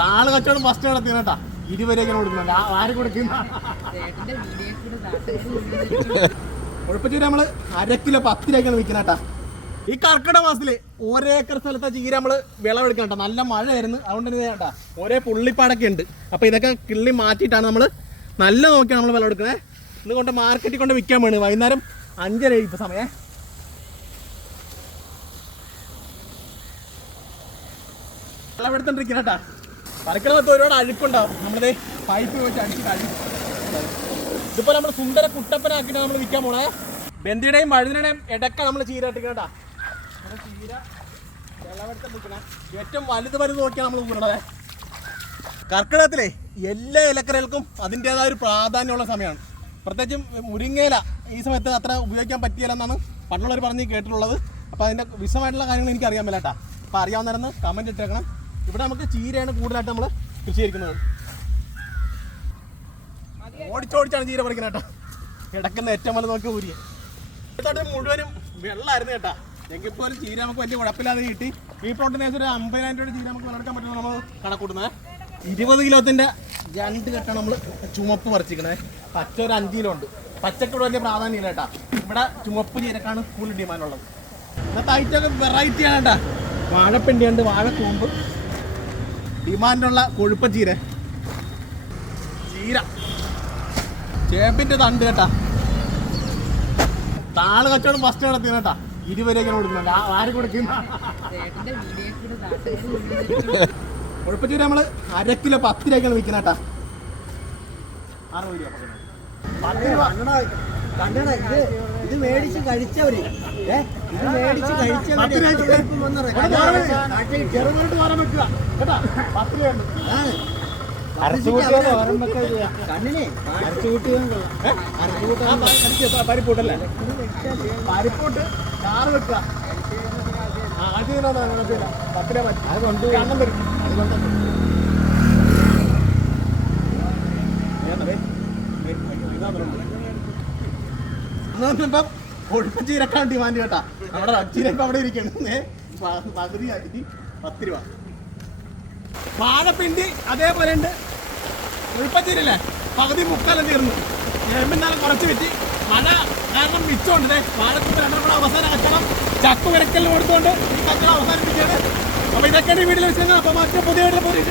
താൾ കച്ചവടം ഫസ്റ്റ് നടത്തി കേട്ടാ. ഇരുവരേക്കാണ് കൊടുക്കുന്നത് ആര് കൊടുക്കുന്ന? കുഴപ്പച്ചീര നമ്മൾ അര കിലോ പത്ത് രൂപയ്ക്കാണ് വിൽക്കുന്നത് കേട്ടാ. ഈ കർക്കിടക മാസത്തിൽ ഒരേക്കർ സ്ഥലത്താ ചീര നമ്മൾ വിളവെടുക്കണം കേട്ടോ. നല്ല മഴയായിരുന്നു. അതുകൊണ്ട് തന്നെ കേട്ടാ. ഒരേ പുള്ളിപ്പാടൊക്കെ ഉണ്ട്. അപ്പൊ ഇതൊക്കെ കിള്ളി മാറ്റിയിട്ടാണ് നമ്മൾ നല്ല നോക്കിയാണ് നമ്മൾ വിളവെടുക്കണേ. ഇന്ന് കൊണ്ട് മാർക്കറ്റിൽ കൊണ്ട് വിൽക്കാൻ വേണ്ടി വൈകുന്നേരം അഞ്ചര ഇപ്പൊ സമയേ. വിളവെടുത്തോണ്ടിരിക്കുന്ന മൊത്തം ഒരുപാട് അഴുക്കുണ്ടാവും. നമ്മളെ പൈപ്പ് വെച്ച് അടിച്ച് അഴുക്കും ഇതിപ്പോ നമ്മൾ സുന്ദര കുട്ടപ്പനാക്കിട്ട് നമ്മൾ വിൽക്കാൻ പോണേ. ബന്ദിയുടെയും വഴുതിനുടെയും ഇടക്ക നമ്മൾ ചീര ഇട്ടിക്കണ്ടാ ചീര ഏറ്റവും വലുത് വലുത് നോക്കിയാണ് നമ്മൾ കൂടണത് കർക്കിടകത്തിലെ എല്ലാ ഇലക്കറികൾക്കും അതിന്റെതായ ഒരു പ്രാധാന്യമുള്ള സമയമാണ്. പ്രത്യേകിച്ചും മുരിങ്ങേല ഈ സമയത്ത് അത്ര ഉപയോഗിക്കാൻ പറ്റിയില്ലെന്നാണ് പണ്ടുള്ളവർ പറഞ്ഞ് കേട്ടിട്ടുള്ളത്. അപ്പോൾ അതിന്റെ വിശദമായിട്ടുള്ള കാര്യങ്ങൾ എനിക്ക് അറിയാൻ മേലാട്ടാ. അപ്പോൾ അറിയാവുന്നവരെന്ന് കമന്റ് ഇട്ടേക്കണം. ഇവിടെ നമുക്ക് ചീരയാണ് കൂടുതലായിട്ട് നമ്മൾ കൃഷി ചെയ്തിരിക്കുന്നത് ഓടിച്ചോടിച്ചാണ് ചീര പറിക്കുന്നത് കേട്ടോ. കിടക്കുന്ന ഏറ്റവും വലുത് നോക്കി ഊരി. ഇതോട്ട് മുഴുവനും വെള്ളമായിരുന്നു കേട്ടാ. എങ്കിൽ പോലും ചീര നമുക്ക് വലിയ കുഴപ്പമില്ലാതെ കിട്ടി. ഈ പ്ലോട്ടിന് ഏകദേശം ഒരു അമ്പതിനായിരം രൂപയുടെ ചീര നമുക്ക് വിളവെടുക്കാൻ പറ്റുന്ന നമ്മൾ കണക്കൂട്ടുന്നത്. ഇരുപത് കിലോത്തിന്റെ രണ്ട് കെട്ടാണ് നമ്മൾ ചുമപ്പ് പറിച്ചിരിക്കണേ. പച്ച ഒരു അഞ്ച് കിലോ ഉണ്ട്. പച്ചക്ക് വലിയ പ്രാധാന്യമില്ല കേട്ടാ. ഇവിടെ ചുമപ്പ് ചീരക്കാണ് കൂടുതൽ ഡിമാൻഡ് ഉള്ളത്. ഇന്നത്തെ ഐറ്റമൊക്കെ വെറൈറ്റി ആണ് കേട്ടാ. വാഴപ്പിണ്ടിയുണ്ട് വാഴക്കൂമ്പ് ഡിമാൻഡുള്ള കൊഴുപ്പ ചീര. ചീര. ചേപ്പിന്റെ തണ്ട് കേട്ടാ. താൾ കച്ചവടം ഫസ്റ്റ് നടത്തി കേട്ടാ. ഇരുവരെയൊക്കെ കൊടുക്കുന്നുണ്ട് ആ- ആര് കൊടുക്കുന്ന? കൊഴുപ്പ ചീര നമ്മൾ അര കിലോ പത്ത് രൂപയ്ക്കാണ് വിൽക്കുന്ന കേട്ടാ. ആറ് രൂപ. പത്ത് രൂപ. ഇത് മേടിച്ച് കഴിച്ചവര്. പരിപ്പൂട്ടല്ലേ പരിപ്പൂട്ട് ചാറ് വെക്കുക ആദ്യം പത്ത് രൂപ മതി അത് കൊണ്ട് കണ്ണം വരും അത് കൊണ്ട് ഇപ്പം കൊഴുപ്പ് ചീരക്കാൻ ഡിമാൻഡ് കേട്ടാ. നമ്മുടെ ചീര ഇപ്പം അവിടെ ഇരിക്കണേ പകുതി അരി പത്ത് രൂപ. വാഴപ്പിണ്ടി അതേപോലെ ഉണ്ട്. ഉൾപ്പച്ചീരല്ലേ പകുതി മുക്കാലം തീർന്നു. ചേമ്പിന്നാലും കുറച്ച് വെച്ച് മഴ കാരണം മിച്ചമുണ്ട്. ദേ വാഴക്കുമ്പ് അവസാന കച്ചവടം. ചക്ക് വിരക്കലിന് കൊടുത്തുകൊണ്ട് ഈ കച്ചവടം അവസാനിപ്പിക്കുകയാണ്. അപ്പൊ ഇതൊക്കെയാണ് വീട്ടിൽ വെച്ചാൽ അപ്പൊ മറ്റു പുതിയ വീട്ടിൽ പുതിയ